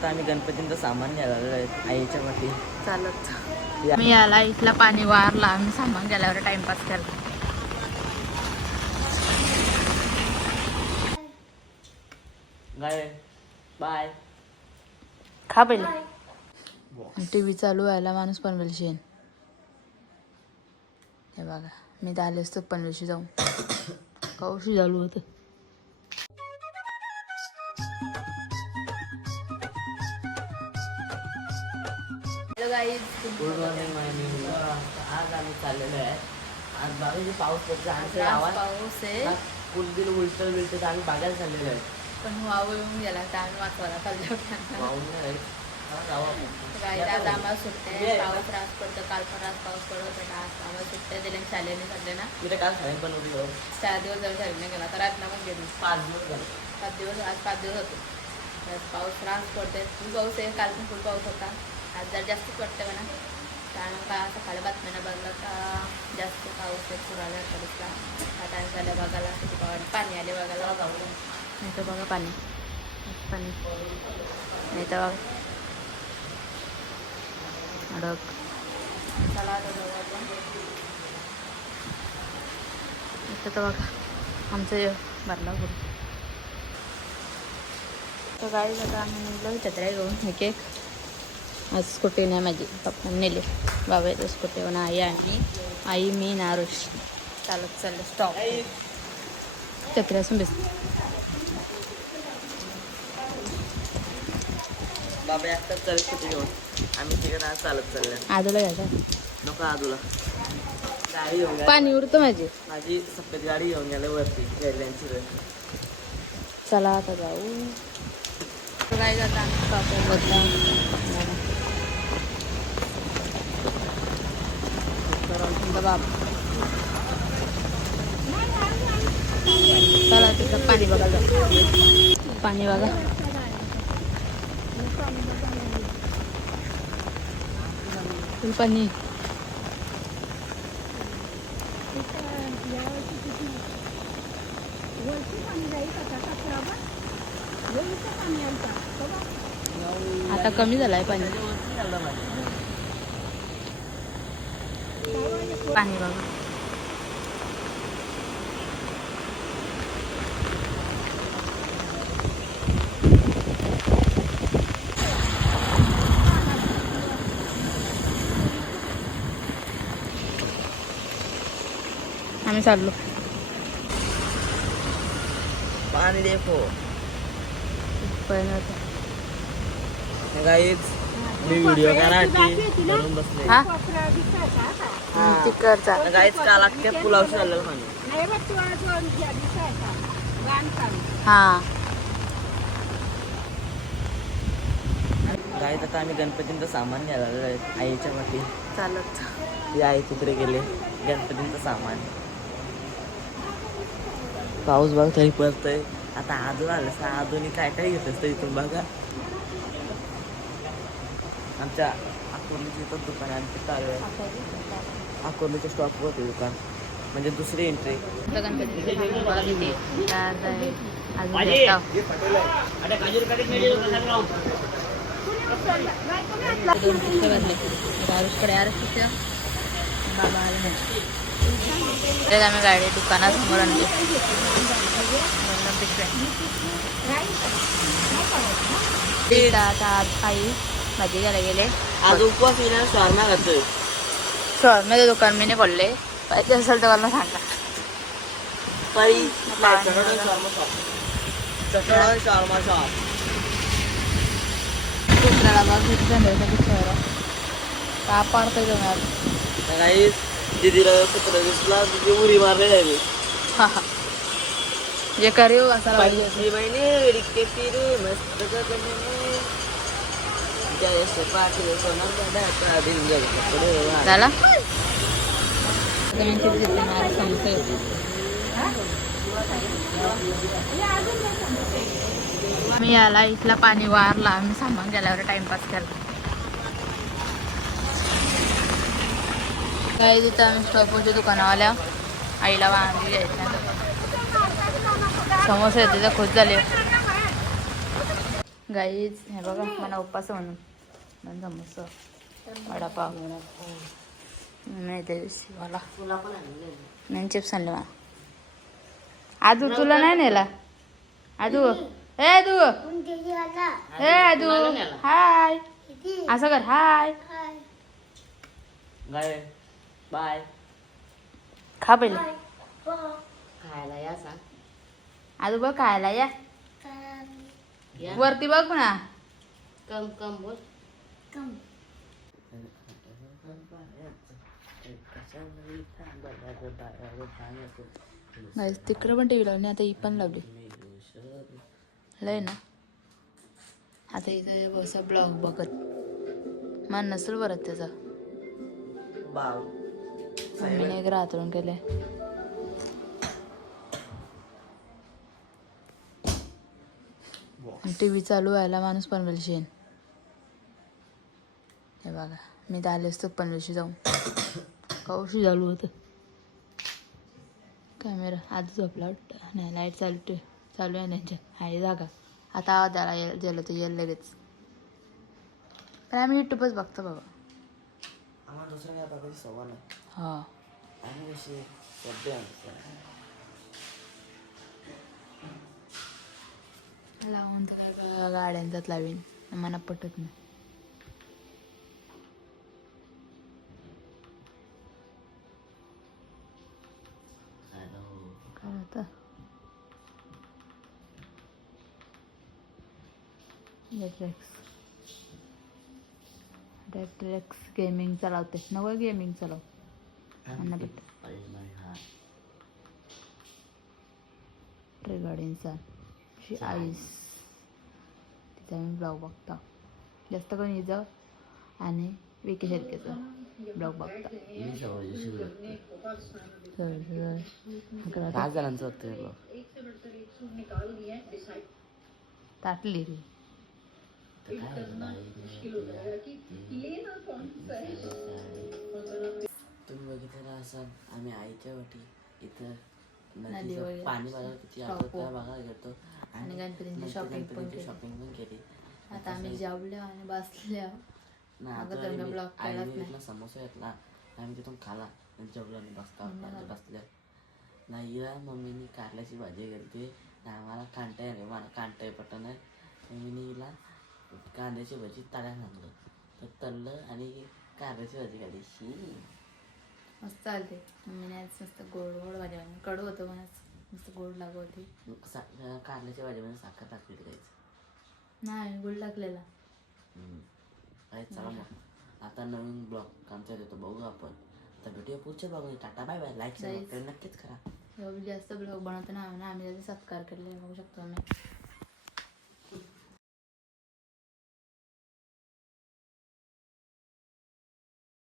आता आम्ही गणपतींचं सामान घ्यायला आलेलो आहे आईच्या वाटी चालत मी याला इथला पाणी वारला आम्ही सामान गेल्यावर टाइमपास केला. बाय खा पहिले. टीव्ही चालू व्हायला माणूस पनवेलशी येईन. हे बघा मी तर आले असतो पनवेलशी जाऊन कौशी चालू होतं. Good morning. आज आम्ही चाललेलो आहे. आज बाबा पाऊस पडतो पाऊस आहे फुलबिल उलट बिलट आम्ही बागायला चाललेलो आहे. पण वाव येऊन गेला तर आम्ही वाचवायला चाललो. आज आम्हाला सुट्ट्या पाऊस त्रास पडतो. काल पण आज पाऊस पडत होता. आज आम्हाला सुट्ट्या दिल्या शाळेने सध्या ना. तिथे काल शाळेत पण उठलो 4 दिवस जर शाळेने गेला तर रातना पण गेलो 5 दिवस झाले. 5 दिवस आज 5 दिवस होतो. पाऊस त्रास पडते. फुल पाऊस आहे. काल पण फुल पाऊस होता. आज जर जास्तच पडते म्हणा. कारण का सकाळी बातम्यांना बघलं का जास्त पाऊस आहे. पुराला पडला आता आम्ही झालं बघायला किती पाणी आले बघायला. नाही तर बघा पाणी पाणी नाही तर बघा अडक. चला आता जाऊ आपण. इथं तर बघा आमचं भरला गुरु. तर गाडी आता आम्ही निघलो छत्र्या घेऊन एक एक. आज स्कूटी नाही माझी पप्पा नेले. बाबा येतो स्कूटीवर आई मी नारुष चालत चाललं स्टॉप छत्र्या असून बेस. बाबा आत्ताच चालत कुठे घेऊन आम्ही तिकडे आज चालत चाललो. आदूला घ्यायचा नको आदूला गाडी घेऊन पाणी उरतं माझी सफेद गाडी घेऊन गेल्या वरती गाडल्यांची. चला आता जाऊ. काय जाता आम्ही बाबा चला तिथं पाणी बघायला पाणी बघा. फुल पाणी आता कमी झालंय पाणी. पाणी बघा. आम्ही चाललो. पाणी देखो गाईज मी व्हिडिओ करायसाठी भरून बसले. तिकडचा गाईज काल अख्ख्या पुलावशी आलेलं पाणी. हा गाईज आता आम्ही गणपतींचं सामान घ्यायला आलेलो आहे आईच्या वाटी. चालत ती आई तिकडे गेले गणपतींचं सामान. पाऊस बघ तरी पडतंय. आता आदू आलं आदूनी काय काय घेत असतं इथून बघा. आमच्या अकोर्लीच्या इथं दुकान आहे. आमचं चालू आहे अकोर्लीच्या स्टॉपवर होते दुकान म्हणजे दुसरी एंट्री. बाबा आम्ही गाडी दुकानासमोर आणली. आता आई भाजी घ्यायला गेले. आज उपवास येणार शॉर्मा घालतोय. शॉर्माचं दुकान मी नाही बोलले पाहिजे असेल तर मला सांगा. शॉर्मा शॉप कुत्र्याला बघ का पाडतोय तुम्हाला. काही दिदीला कुत्रा दिसला तिथे उडी मारलेली आहे. जे करीव असा झाला मी याला इथला पाणी वारला आम्ही सामान गेल्यावर टाइमपास केला. काही तिथं आम्ही स्टॉपवरच्या दुकानावाल्या आईला वांगी घ्यायच्या. समोसे येते तर खुश झाले. गाईच हे बघा मला उपवास आहे म्हणून समोसा वडापाव नाही ते शिवाला तुला पण आणले नाही चिप्स आणले मला आदू तुला नाही नेला आदू ए आदू ए आदू हाय असं कर हाय गाय बाय खा पहिले खायला या सांग आदू बघ खायला या वरती बघ ना कम कम बोल तिकडं पण टीव्ही लावली आता ही पण लावली लय ना आता इथं बसा ब्लॉग बघत मन नसेल बरं त्याचा बाव मम्मीने एक रात्रून केले टीव्ही चालू व्हायला माणूस पनवेलशी येईन हे बघा मी तर आले असतो पनवेलशी जाऊन कौशी चालू होतं कॅमेरा आधी झोपला वाटतं नाही लाईट चालू आहे त्यांच्या आहे जागा आता आवाज आला गेलं तर येईल लगेच पण आम्ही युट्यूबच बघतो बाबा आम्हाला दुसरं काय बघायची सवय नाही हा आम्ही कशी सध्या लावून तर काय बघा गाड्यांचाच लावीन मला पटत नाही काय होतं डेट्रेक्स गेमिंग चालवते नवं गेमिंग चालव अन्ना भेट ट्रिगर्ड इन्सान शी आईस तिचा मी ब्लॉग बघता जास्त करून हिचं आणि विकी शेरकेचा ब्लॉग बघता पाच जणांचं होतं ताटली रे तुम्ही बघितलं असाल आम्ही आईच्या वाटी इथं नदी वगैरे पाणी बघा किती Shop. आवडतं बघायला गेलो आणि गणपतींची shopping पण केली. शॉपिंग पण केली आता आम्ही जेवल्या आणि बसल्या ना अगं तर मी ब्लॉग केलाच नाही आईने समोसा घेतला आम्ही तिथून खाला आणि जेवलो आणि बसल्या नाही मम्मीने कारल्याची भाजी घालते आम्हाला कांटा आहे मला कांटा आहे पटन आहे मम्मीने हिला कांद्याची भाजी तळ्यात आणलं तर तळलं आणि कारल्याची भाजी घाली शी मस्त चालते मम्मीने आज मस्त गोड गोड भाजी बनवली कडू होतं पण आज मस्त गोड लागत होती कारल्याच्या भाजीमध्ये साखर टाकली द्यायचं नाही गुळ टाकलेला चला मग आता नवीन ब्लॉग आमच्या येतो बघू आपण तर भेटूया पुढच्या blog tata bye bye like नक्कीच करा जास्त ब्लॉग बनवतो ना आम्ही त्याचा सत्कार केलेला बघू शकतो आम्ही